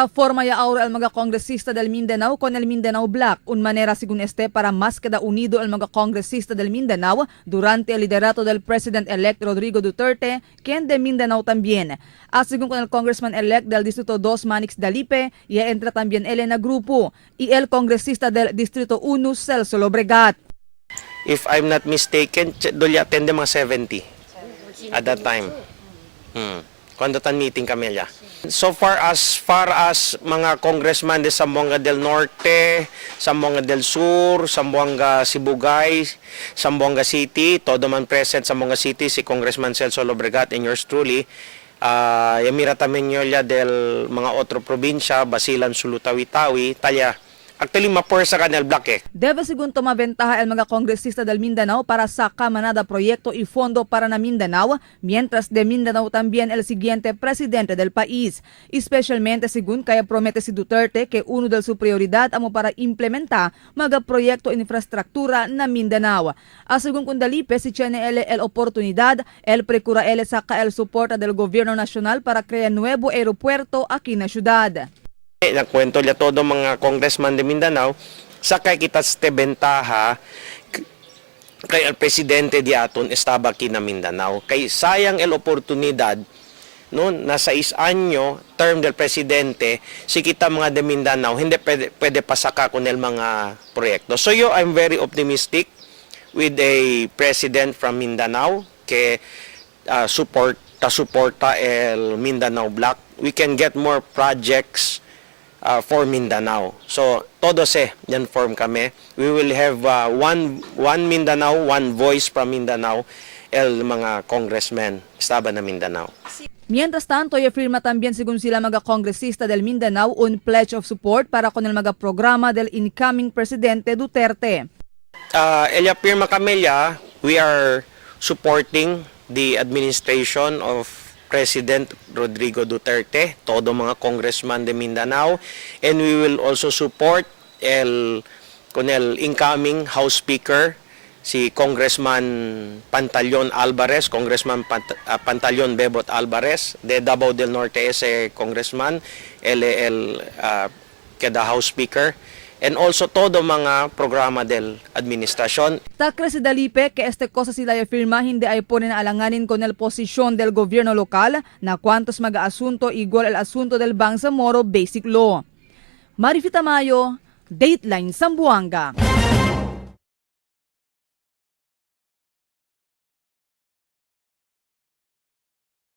Esta forma ya ahora el mga kongresista del Mindanao con el Mindanao Black, un manera según este para más queda unido el mga kongresista del Mindanao durante el liderato del President-elect Rodrigo Duterte, quien de Mindanao también. Según con el Congressman-elect del Distrito 2 Manix Dalipe, ya entra también él en el grupo, y el congresista del Distrito 1 Celso Lobregat. If I'm not mistaken, doon attend mga 70 at that time. Quando tan meeting kami niya. So far as mga congressman de Zamboanga del Norte, Zamboanga del Sur, Zamboanga Sibugay, Zamboanga City, todo man present sa Zamboanga City, si Congressman Celso Lobregat and yours truly, Yamira Tamenyola del mga otro probinsya, Basilan, Sulu-Tawi-Tawi, talya. Actually, mapuwersa ka nel black eh. Debe según toma ventaja el mga kongresista del Mindanao para sacar manada proyecto y fondo para na Mindanao, mientras de Mindanao también el siguiente presidente del país. Especialmente según kaya promete si Duterte que uno de su prioridad amo para implementar mga proyecto infrastruktura na Mindanao. Según Kundalipe, si tiene el oportunidad, el procura saca el soporte del gobierno nacional para crear nuevo aeropuerto aquí na ciudad. Nagkwento niya todo mga congressman de Mindanao, sakay kita ste bentaha kay el presidente di aton estaba aquí na Mindanao. Kay sayang el oportunidad no nasa anyo term del presidente si kita mga de Mindanao hindi pwede pasaka kun el mga proyekto. So I'm very optimistic with a president from Mindanao que suporta el Mindanao Black. We can get more projects for Mindanao. So, todos yan form kami. We will have one Mindanao, one voice from Mindanao, el mga congressmen, estaba na Mindanao. Mientras tanto, firma también según sila mga kongresista del Mindanao un pledge of support para con el mga programa del incoming presidente Duterte. Ella firma kami we are supporting the administration of President Rodrigo Duterte, todo mga congressman de Mindanao, and we will also support el incoming House Speaker, si Congressman Pantaleon Alvarez, Pantaleon Bebot Alvarez, de Davao del Norte ese congressman, kada House Speaker, and also todo mga programa del administrasyon. Takre si Dalipe que este cosa sila firma hindi ay ponen alanganin con el posisyon del gobierno lokal na cuantos mag-aasunto igual el asunto del Bangsamoro Basic Law. Marifita Mayo, Dateline Zamboanga.